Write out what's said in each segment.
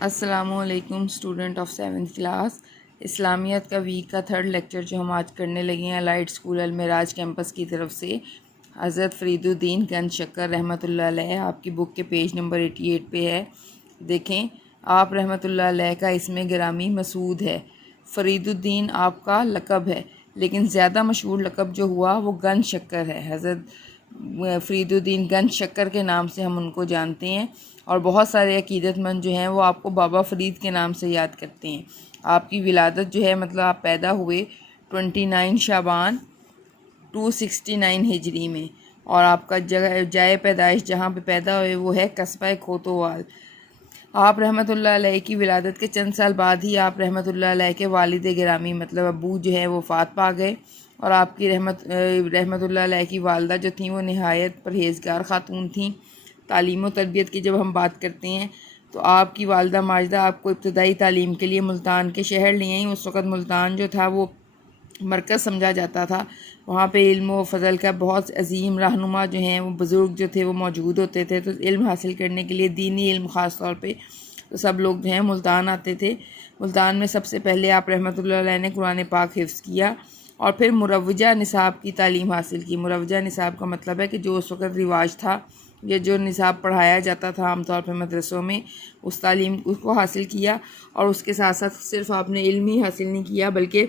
السلام علیکم student of 7th class. اسلامیت کا ویک کا 3rd لیکچر جو ہم آج کرنے لگے ہیں لائٹ اسکول المعراج کیمپس کی طرف سے حضرت فرید الدین گنج شکر رحمۃ اللہ علیہ، آپ کی بک کے پیج نمبر 88 پہ ہے۔ دیکھیں، آپ رحمۃ اللہ علیہ کا اسم گرامی مسعود ہے۔ فرید الدین آپ کا لقب ہے، لیکن زیادہ مشہور لقب جو ہوا وہ گنج شکر ہے۔ حضرت فرید الدین گنج شکر کے نام سے ہم ان کو جانتے ہیں، اور بہت سارے عقیدت مند جو ہیں وہ آپ کو بابا فرید کے نام سے یاد کرتے ہیں۔ آپ کی ولادت جو ہے، مطلب آپ پیدا ہوئے 29 شعبان 269 ہجری میں، اور آپ کا جائے پیدائش جہاں پہ پیدا ہوئے وہ ہے قصبہ کھوتوال۔ آپ رحمۃ اللہ علیہ کی ولادت کے چند سال بعد ہی آپ رحمۃ اللہ علیہ کے والد گرامی مطلب ابو جو ہے وہ وفات پا گئے، اور آپ کی رحمۃ اللہ علیہ کی والدہ جو تھیں وہ نہایت پرہیزگار خاتون تھیں۔ تعلیم و تربیت کی جب ہم بات کرتے ہیں تو آپ کی والدہ ماجدہ آپ کو ابتدائی تعلیم کے لیے ملتان کے شہر لے آئیں۔ اس وقت ملتان جو تھا وہ مرکز سمجھا جاتا تھا، وہاں پہ علم و فضل کا بہت عظیم رہنما جو ہیں وہ بزرگ جو تھے وہ موجود ہوتے تھے، تو علم حاصل کرنے کے لیے دینی علم خاص طور پہ تو سب لوگ جو ہیں ملتان آتے تھے۔ ملتان میں سب سے پہلے آپ رحمۃ اللہ علیہ نے قرآن پاک حفظ کیا، اور پھر مروجہ نصاب کی تعلیم حاصل کی۔ مروجہ نصاب کا مطلب ہے کہ جو اس وقت رواج تھا، یہ جو نصاب پڑھایا جاتا تھا عام طور پہ مدرسوں میں، اس تعلیم اس کو حاصل کیا، اور اس کے ساتھ ساتھ صرف آپ نے علم ہی حاصل نہیں کیا بلکہ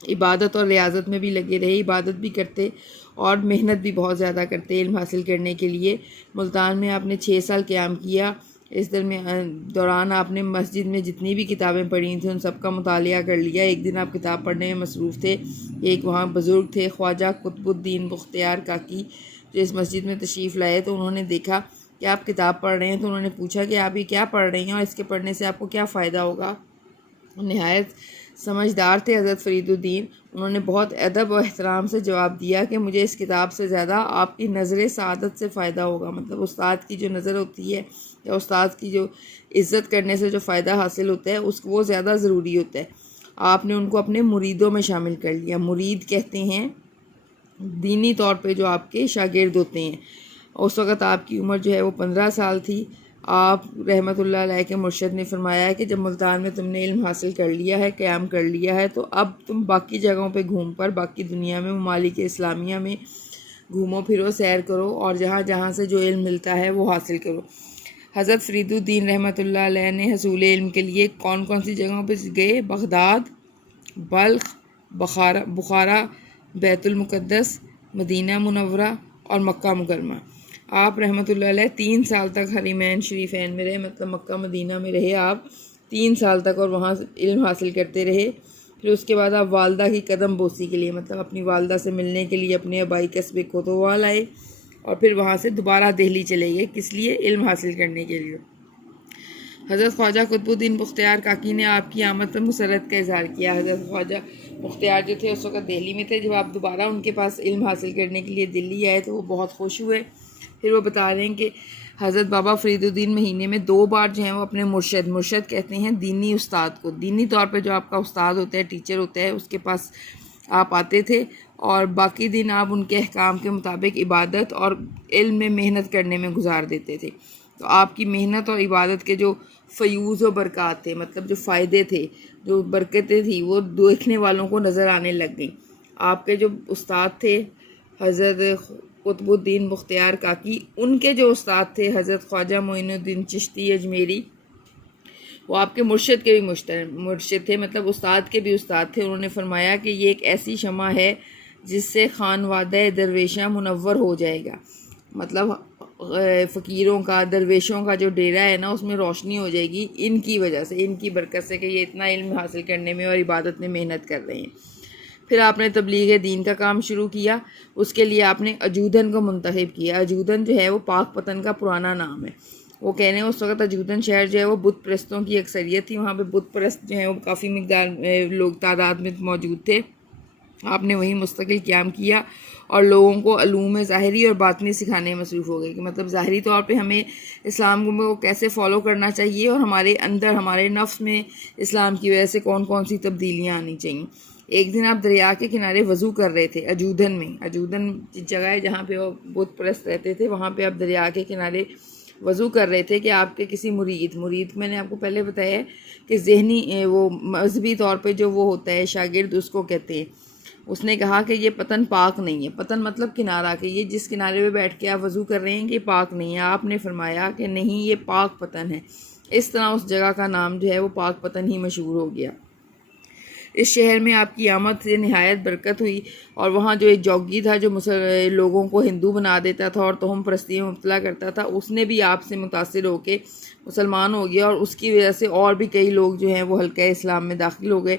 عبادت اور ریاضت میں بھی لگے رہے، عبادت بھی کرتے اور محنت بھی بہت زیادہ کرتے علم حاصل کرنے کے لیے۔ ملتان میں آپ نے 6 سال قیام کیا۔ اس دوران آپ نے مسجد میں جتنی بھی کتابیں پڑھی تھیں ان سب کا مطالعہ کر لیا۔ ایک دن آپ کتاب پڑھنے میں مصروف تھے، ایک وہاں بزرگ تھے خواجہ قطب الدین بختیار کاکی جو اس مسجد میں تشریف لائے، تو انہوں نے دیکھا کہ آپ کتاب پڑھ رہے ہیں، تو انہوں نے پوچھا کہ آپ یہ کیا پڑھ رہے ہیں اور اس کے پڑھنے سے آپ کو کیا فائدہ ہوگا۔ نہایت سمجھدار تھے حضرت فرید الدین، انہوں نے بہت ادب و احترام سے جواب دیا کہ مجھے اس کتاب سے زیادہ آپ کی نظر سعادت سے فائدہ ہوگا۔ مطلب استاد کی جو نظر ہوتی ہے یا استاد کی جو عزت کرنے سے جو فائدہ حاصل ہوتا ہے وہ زیادہ ضروری ہوتا ہے۔ آپ نے ان کو اپنے مریدوں میں شامل کر لیا۔ مرید کہتے ہیں دینی طور پہ جو آپ کے شاگرد ہوتے ہیں۔ اس وقت آپ کی عمر جو ہے وہ 15 سال تھی۔ آپ رحمۃ اللہ علیہ کے مرشد نے فرمایا ہے کہ جب ملتان میں تم نے علم حاصل کر لیا ہے، قیام کر لیا ہے، تو اب تم باقی جگہوں پہ گھوم پر باقی دنیا میں ممالک اسلامیہ میں گھومو پھرو، سیر کرو، اور جہاں جہاں سے جو علم ملتا ہے وہ حاصل کرو۔ حضرت فرید الدین رحمۃ اللہ علیہ نے حصول علم کے لیے کون کون سی جگہوں پہ گئے؟ بغداد، بلخ، بخارا، بیت المقدس، مدینہ منورہ اور مکہ مکرمہ۔ آپ رحمۃ اللہ علیہ 3 سال تک حرمین شریفین میں رہے، مطلب مکہ مدینہ میں رہے آپ 3 سال تک، اور وہاں علم حاصل کرتے رہے۔ پھر اس کے بعد آپ والدہ کی قدم بوسی کے لیے، مطلب اپنی والدہ سے ملنے کے لیے اپنے آبائی قصبے کوتوال آئے، اور پھر وہاں سے دوبارہ دہلی چلے گئے، کس لیے؟ علم حاصل کرنے کے لیے۔ حضرت خواجہ قطب الدین بختیار کاکی نے آپ کی آمد پر مسرت کا اظہار کیا۔ حضرت خواجہ بختیار جو تھے اس وقت دہلی میں تھے، جب آپ دوبارہ ان کے پاس علم حاصل کرنے کے لیے دلی آئے تو وہ بہت خوش ہوئے۔ پھر وہ بتا رہے ہیں کہ حضرت بابا فرید الدین مہینے میں 2 بار جو ہیں وہ اپنے مرشد کہتے ہیں دینی استاد کو، دینی طور پہ جو آپ کا استاد ہوتا ہے، ٹیچر ہوتا ہے، اس کے پاس آپ آتے تھے، اور باقی دن آپ ان کے احکام کے مطابق عبادت اور علم میں محنت کرنے میں گزار دیتے تھے۔ تو آپ کی محنت اور عبادت کے جو فیوز و برکات تھے، مطلب جو فائدے تھے، جو برکتیں تھیں، وہ دیکھنے والوں کو نظر آنے لگ گئیں۔ آپ کے جو استاد تھے حضرت قطب الدین بختیار کاکی، ان کے جو استاد تھے حضرت خواجہ معین الدین چشتی اجمیری، وہ آپ کے مرشد کے بھی مرشد تھے، مطلب استاد کے بھی استاد تھے۔ انہوں نے فرمایا کہ یہ ایک ایسی شمع ہے جس سے خانوادہ درویشہ منور ہو جائے گا، مطلب فقیروں کا، درویشوں کا جو ڈیرا ہے نا، اس میں روشنی ہو جائے گی ان کی وجہ سے، ان کی برکت سے، کہ یہ اتنا علم حاصل کرنے میں اور عبادت میں محنت کر رہے ہیں۔ پھر آپ نے تبلیغ دین کا کام شروع کیا۔ اس کے لیے آپ نے اجودھن کو منتخب کیا۔ اجودھن جو ہے وہ پاک پتن کا پرانا نام ہے۔ وہ کہہ رہے ہیں اس وقت اجودھن شہر جو ہے وہ بت پرستوں کی اکثریت تھی، وہاں پہ بت پرست جو ہیں وہ کافی مقدار لوگ تعداد میں موجود تھے۔ آپ نے وہیں مستقل قیام کیا اور لوگوں کو علوم ظاہری اور باطنی سکھانے میں مصروف ہو گئے، کہ مطلب ظاہری طور پہ ہمیں اسلام کو کیسے فالو کرنا چاہیے، اور ہمارے اندر ہمارے نفس میں اسلام کی وجہ سے کون کون سی تبدیلیاں آنی چاہیے۔ ایک دن آپ دریا کے کنارے وضو کر رہے تھے اجودھن میں، اجودھن جگہ ہے جہاں پہ وہ بت پرست رہتے تھے، وہاں پہ آپ دریا کے کنارے وضو کر رہے تھے کہ آپ کے کسی مرید میں نے آپ کو پہلے بتایا ہے کہ ذہنی وہ مذہبی طور پہ جو وہ ہوتا ہے شاگرد، اس کو کہتے ہیں. اس نے کہا کہ یہ پتن پاک نہیں ہے. پتن مطلب کنارہ، کہ یہ جس کنارے پہ بیٹھ کے آپ وضو کر رہے ہیں کہ یہ پاک نہیں ہے. آپ نے فرمایا کہ نہیں، یہ پاک پتن ہے. اس طرح اس جگہ کا نام جو ہے وہ پاک پتن ہی مشہور ہو گیا. اس شہر میں آپ کی آمد سے نہایت برکت ہوئی، اور وہاں جو ایک جوگی تھا جو لوگوں کو ہندو بنا دیتا تھا اور توہم پرستی میں مبتلا کرتا تھا، اس نے بھی آپ سے متاثر ہو کے مسلمان ہو گیا، اور اس کی وجہ سے اور بھی کئی لوگ جو ہیں وہ حلقہ اسلام میں داخل ہو گئے.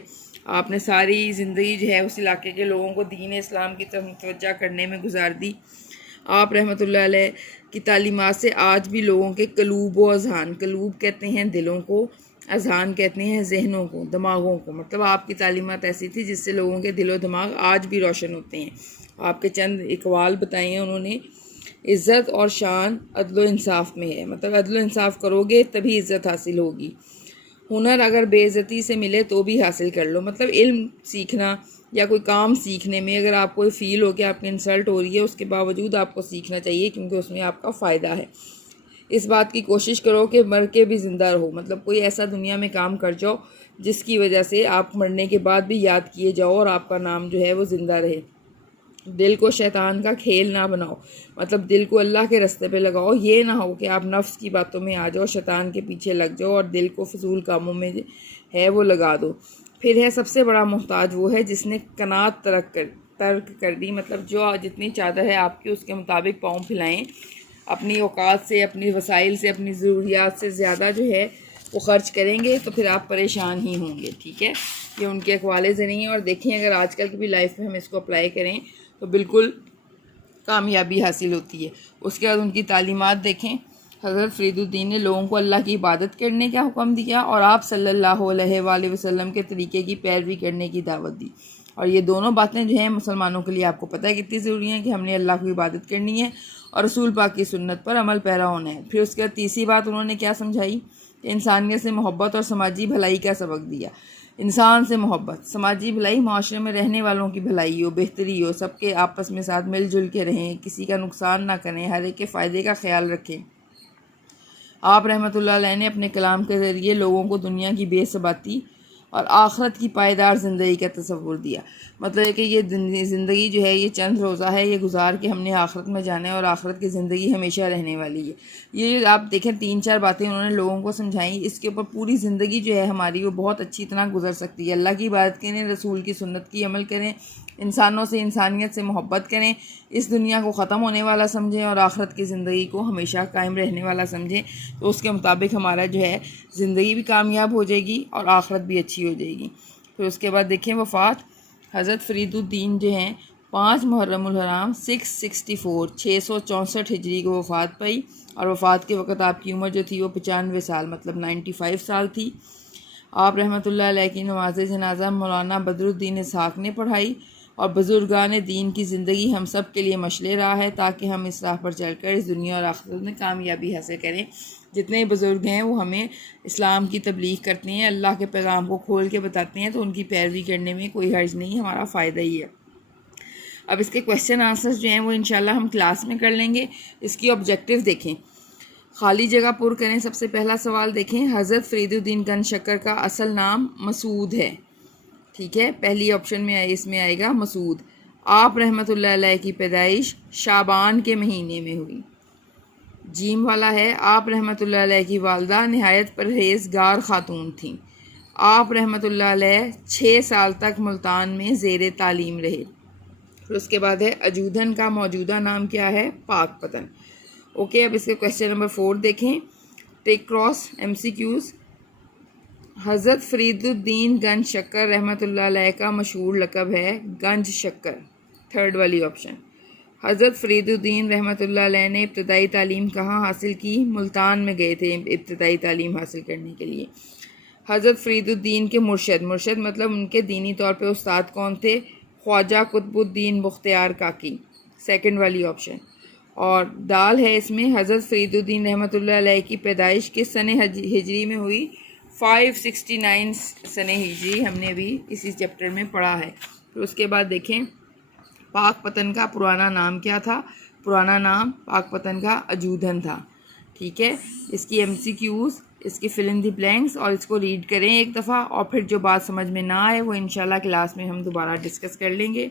آپ نے ساری زندگی جو ہے اس علاقے کے لوگوں کو دین اسلام کی طرف متوجہ کرنے میں گزار دی. آپ رحمۃ اللہ علیہ کی تعلیمات سے آج بھی لوگوں کے قلوب و اذہان، قلوب کہتے ہیں دلوں کو، اذہان کہتے ہیں ذہنوں کو، دماغوں کو، مطلب آپ کی تعلیمات ایسی تھی جس سے لوگوں کے دل و دماغ آج بھی روشن ہوتے ہیں. آپ کے چند اقوال بتائے ہیں انہوں نے. عزت اور شان عدل و انصاف میں ہے، مطلب عدل و انصاف کرو گے تبھی عزت حاصل ہوگی. ہنر اگر بے عزتی سے ملے تو بھی حاصل کر لو، مطلب علم سیکھنا یا کوئی کام سیکھنے میں اگر آپ کو فیل ہو کہ آپ کی انسلٹ ہو رہی ہے، اس کے باوجود آپ کو سیکھنا چاہیے کیونکہ اس میں آپ کا فائدہ ہے. اس بات کی کوشش کرو کہ مر کے بھی زندہ رہو، مطلب کوئی ایسا دنیا میں کام کر جاؤ جس کی وجہ سے آپ مرنے کے بعد بھی یاد کیے جاؤ اور آپ کا نام جو ہے وہ زندہ رہے. دل کو شیطان کا کھیل نہ بناؤ، مطلب دل کو اللہ کے راستے پہ لگاؤ. یہ نہ ہو کہ آپ نفس کی باتوں میں آ جاؤ، شیطان کے پیچھے لگ جاؤ اور دل کو فضول کاموں میں ہے وہ لگا دو. پھر ہے سب سے بڑا محتاج وہ ہے جس نے قناعت ترک کر دی، مطلب جو جتنی چادر ہے آپ کی اس کے مطابق پاؤں پھیلائیں. اپنی اوقات سے، اپنی وسائل سے، اپنی ضروریات سے زیادہ جو ہے وہ خرچ کریں گے تو پھر آپ پریشان ہی ہوں گے. ٹھیک ہے، یہ ان کے اقوال زرعی ہیں، اور دیکھیں اگر آج کل کی بھی لائف میں ہم اس کو اپلائی کریں تو بالکل کامیابی حاصل ہوتی ہے. اس کے بعد ان کی تعلیمات دیکھیں. حضرت فرید الدین نے لوگوں کو اللہ کی عبادت کرنے کا حکم دیا اور آپ صلی اللہ علیہ وآلہ وسلم کے طریقے کی پیروی کرنے کی دعوت دی. اور یہ دونوں باتیں جو ہیں مسلمانوں کے لیے آپ کو پتہ ہے کتنی ضروری ہیں کہ ہم نے اللہ کی عبادت کرنی ہے اور رسول پاک کی سنت پر عمل پیرا ہونا ہے. پھر اس کے بعد تیسری بات انہوں نے کیا سمجھائی کہ انسانیت سے محبت اور سماجی بھلائی کا سبق دیا. انسان سے محبت، سماجی بھلائی، معاشرے میں رہنے والوں کی بھلائی ہو، بہتری ہو، سب کے آپس میں ساتھ مل جل کے رہیں، کسی کا نقصان نہ کریں، ہر ایک کے فائدے کا خیال رکھیں. آپ رحمۃ اللہ علیہ نے اپنے کلام کے ذریعے لوگوں کو دنیا کی بے ثباتی اور آخرت کی پائیدار زندگی کا تصور دیا. مطلب ہے کہ یہ زندگی جو ہے یہ چند روزہ ہے، یہ گزار کے ہم نے آخرت میں جانا ہے اور آخرت کی زندگی ہمیشہ رہنے والی ہے. یہ آپ دیکھیں 3-4 باتیں انہوں نے لوگوں کو سمجھائیں، اس کے اوپر پوری زندگی جو ہے ہماری وہ بہت اچھی طرح گزر سکتی ہے. اللہ کی عبادت کریں، رسول کی سنت کی عمل کریں، انسانوں سے، انسانیت سے محبت کریں، اس دنیا کو ختم ہونے والا سمجھیں اور آخرت کی زندگی کو ہمیشہ قائم رہنے والا سمجھیں. تو اس کے مطابق ہمارا جو ہے زندگی بھی کامیاب ہو جائے گی اور آخرت بھی اچھی ہو جائے گی. پھر اس کے بعد دیکھیں وفات. حضرت فرید الدین جو ہیں 5 محرم الحرام 664 ہجری کو وفات پائی، اور وفات کے وقت آپ کی عمر جو تھی وہ 95 سال مطلب 95 سال تھی. آپ رحمۃ اللہ علیہ کی نماز جنازہ مولانا بدر الدین اسحاق نے پڑھائی. اور بزرگان دین کی زندگی ہم سب کے لیے مشعل راہ ہے تاکہ ہم اس راہ پر چل کر اس دنیا اور آخرت میں کامیابی حاصل کریں. جتنے بزرگ ہیں وہ ہمیں اسلام کی تبلیغ کرتے ہیں، اللہ کے پیغام کو کھول کے بتاتے ہیں، تو ان کی پیروی کرنے میں کوئی حرج نہیں، ہمارا فائدہ ہی ہے. اب اس کے کویشچن آنسرز جو ہیں وہ انشاءاللہ ہم کلاس میں کر لیں گے. اس کی آبجیکٹیو دیکھیں. خالی جگہ پر کریں. سب سے پہلا سوال دیکھیں، حضرت فرید الدین گن شکر کا اصل نام مسعود ہے. ٹھیک ہے، پہلی آپشن میں اس میں آئے گا مسعود. آپ رحمۃ اللہ علیہ کی پیدائش شعبان کے مہینے میں ہوئی. جیم والا ہے، آپ رحمۃ اللہ علیہ کی والدہ نہایت پرہیزگار خاتون تھیں. آپ رحمۃ اللہ علیہ 6 سال تک ملتان میں زیر تعلیم رہے. پھر اس کے بعد ہے اجودھن کا موجودہ نام کیا ہے؟ پاک پتن. اوکے، اب اس کے کویشچن نمبر 4 دیکھیں. ٹیک کراس MCQs. حضرت فرید الدین گنج شکر رحمۃ اللہ علیہ کا مشہور لقب ہے گنج شکر. 3rd والی آپشن. حضرت فرید الدین رحمۃ اللہ علیہ نے ابتدائی تعلیم کہاں حاصل کی؟ ملتان میں گئے تھے ابتدائی تعلیم حاصل کرنے کے لیے. حضرت فرید الدین کے مرشد مطلب ان کے دینی طور پہ استاد کون تھے؟ خواجہ قطب الدین بختیار کاکی. 2nd والی آپشن. اور دال ہے اس میں. حضرت فرید الدین رحمۃ اللہ علیہ کی پیدائش کس سن ہجری میں ہوئی؟ 569 سن ہجری. ہم نے بھی اسی چیپٹر میں پڑھا ہے. پھر اس کے بعد دیکھیں پاک پتن کا پرانا نام کیا تھا؟ پرانا نام پاک پتن کا اجودھن تھا. ٹھیک ہے. اس کی MCQs، اس کی فل ان دی بلینکس، اور اس کو ریڈ کریں ایک دفعہ، اور پھر جو بات سمجھ میں نہ آئے وہ انشاءاللہ کلاس میں ہم دوبارہ ڈسکس کر لیں گے.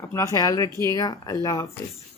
اپنا خیال رکھیے گا. اللہ حافظ.